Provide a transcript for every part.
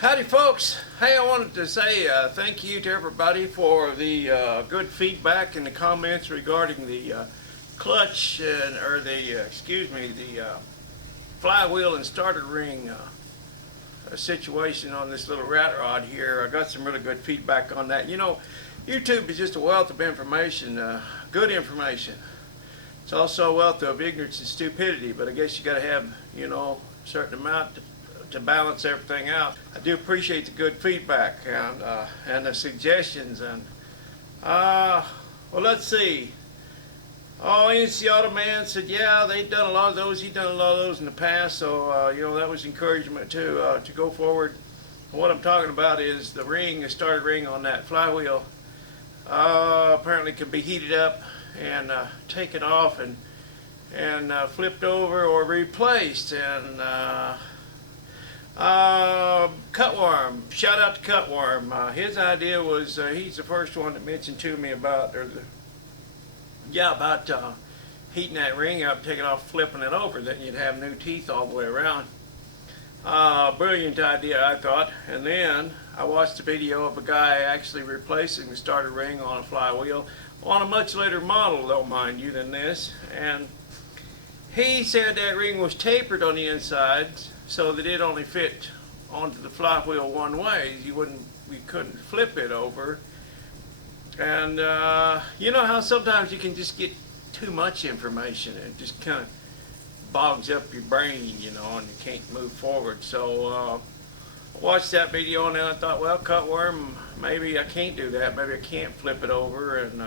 Howdy folks. Hey, I wanted to say thank you to everybody for the good feedback and the comments regarding the clutch or the flywheel and starter ring situation on this little rat rod here. I got some really good feedback on that. You know, YouTube is just a wealth of information, good information. It's also a wealth of ignorance and stupidity, but I guess you got to have, a certain amount to balance everything out. I do appreciate the good feedback and the suggestions. And well, let's see. Oh, NC Auto Man said, yeah, they've done a lot of those. He's done a lot of those in the past, so that was encouragement to go forward. What I'm talking about is the ring, the starter ring on that flywheel. Apparently can be heated up and taken off and flipped over or replaced. And Cutworm, shout out to Cutworm. His idea was he's the first one that mentioned to me about heating that ring up, taking off, flipping it over. Then you'd have new teeth all the way around. Brilliant idea, I thought. And then I watched a video of a guy actually replacing the starter ring on a flywheel on a much later model, though, mind you, than this. And he said that ring was tapered on the inside so that it only fit onto the flywheel one way. You couldn't flip it over. And you know how sometimes you can just get too much information and it just kind of bogs up your brain, and you can't move forward. So I watched that video and then I thought, well, Cutworm, maybe I can't do that. Maybe I can't flip it over. And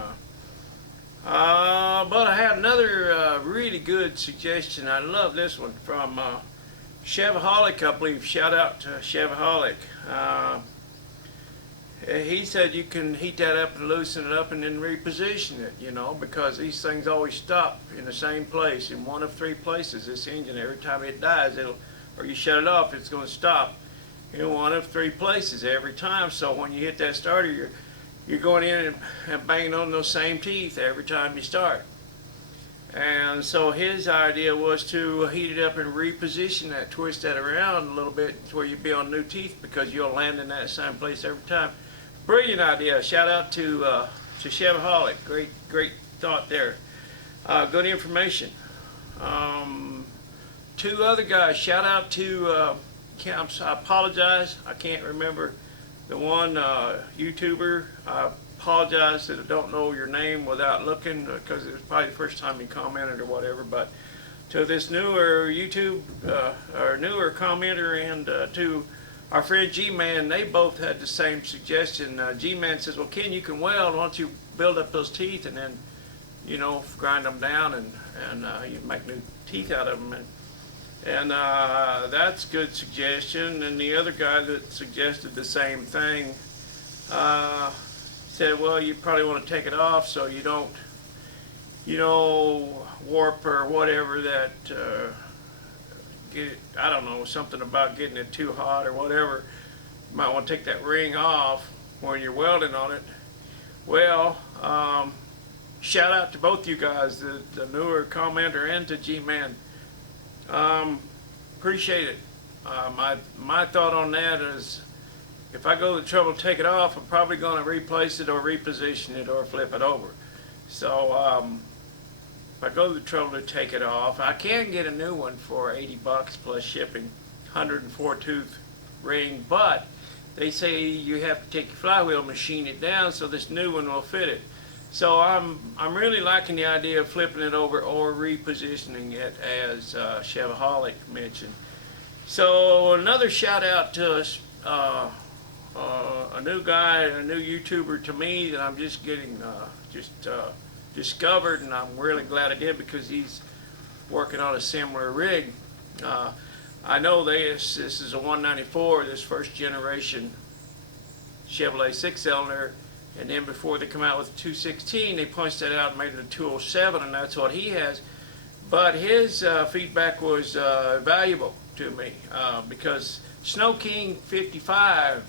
but I had another really good suggestion. I love this one from Chevaholic, I believe. Shout out to Chevaholic. He said you can heat that up and loosen it up and then reposition it, because these things always stop in the same place, in one of three places. This engine, every time it dies, or you shut it off, it's going to stop in one of three places every time. So when you hit that starter, you're going in and banging on those same teeth every time you start. And so his idea was to heat it up and reposition that, twist that around a little bit to where you'd be on new teeth, because you'll land in that same place every time. Brilliant idea. Shout out to Chevaholic. Great thought there. Good information. Two other guys. Shout out to I apologize, I can't remember the one YouTuber. I apologize that I don't know your name without looking, because it was probably the first time you commented or whatever. But to this newer YouTube or newer commenter, and to our friend G-Man, they both had the same suggestion. G-Man says, well, Ken, you can weld. Why don't you build up those teeth and then, grind them down and you make new teeth out of them. And that's a good suggestion. And the other guy that suggested the same thing said, well, you probably want to take it off so you don't, warp or whatever that, I don't know, something about getting it too hot or whatever. You might want to take that ring off when you're welding on it. Well, shout out to both you guys, the newer commenter and to G-Man. Appreciate it. My thought on that is, if I go to the trouble to take it off, I'm probably going to replace it or reposition it or flip it over. So if I go to the trouble to take it off, I can get a new one for 80 bucks plus shipping, 104 tooth ring, but they say you have to take your flywheel, machine it down so this new one will fit it. So I'm really liking the idea of flipping it over or repositioning it, as Chevaholic mentioned. So another shout out to us, a new guy, a new YouTuber to me that I'm just getting discovered, and I'm really glad I did, because he's working on a similar rig. I know this is a 194, this first generation Chevrolet 6-cylinder. And then before they come out with the 216, they punched that out and made it a 207, and that's what he has. But his feedback was valuable to me, because Snow King 55,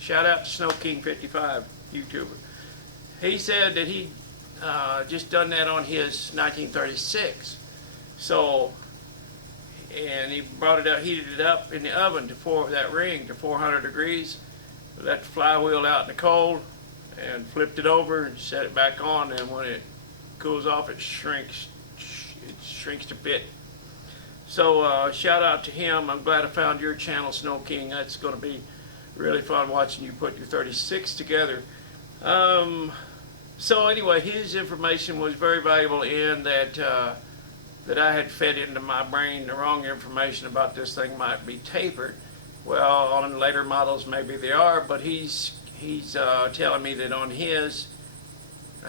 shout out to Snow King 55 YouTuber, he said that he just done that on his 1936. So and he brought it out, heated it up in the oven to that ring to 400 degrees. Let the flywheel out in the cold and flipped it over and set it back on, and when it cools off it shrinks to fit. So shout out to him. I'm glad I found your channel, Snow King. That's going to be really fun watching you put your 36 together. So anyway, his information was very valuable in that that I had fed into my brain the wrong information about this thing might be tapered. Well, on later models maybe they are, but he's telling me that on his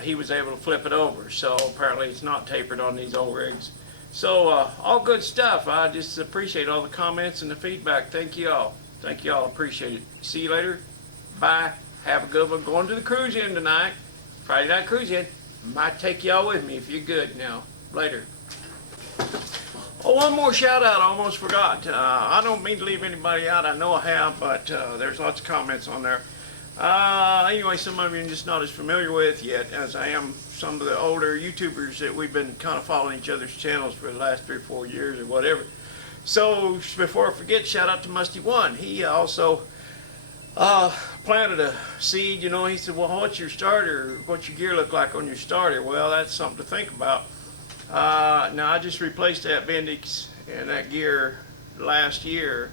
he was able to flip it over. So apparently it's not tapered on these old rigs. So all good stuff. I just appreciate all the comments and the feedback. Thank you all. Thank you all. Appreciate it. See you later. Bye. Have a good one. Going to the cruise in tonight. Friday night cruise in. Might take y'all with me if you're good now. Later. Oh, one more shout out. I almost forgot. I don't mean to leave anybody out. I know I have, but there's lots of comments on there. Anyway, some of you are just not as familiar with yet as I am some of the older YouTubers that we've been kind of following each other's channels for the last 3 or 4 years or whatever. So before I forget, shout out to Musty One. He also planted a seed. You know, he said, well, what's your starter, what's your gear look like on your starter? Well, that's something to think about. Now I just replaced that Bendix and that gear last year,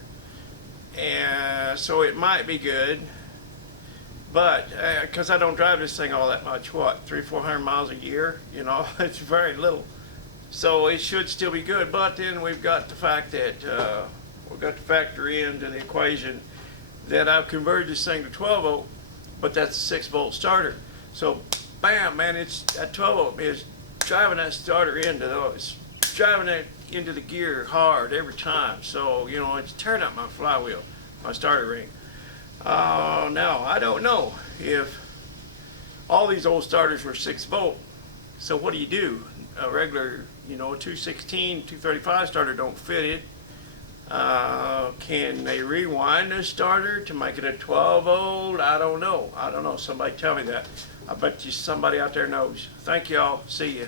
and so it might be good, but because I don't drive this thing all that much, what, 300-400 miles a year, you know, it's very little, so it should still be good. But then we've got the fact that we've got to factor into the equation that I've converted this thing to 12 volt, but that's a 6-volt starter. So bam, man, it's that 12 volt is driving that starter into those, driving it into the gear hard every time. So, you know, it's tearing up my flywheel, my starter ring. Now, I don't know if all these old starters were 6 volt. So what do you do? A regular, you know, 216, 235 starter don't fit it. Can they rewind the starter to make it a 12 volt? I don't know. Somebody tell me that. I bet you somebody out there knows. Thank y'all. See ya.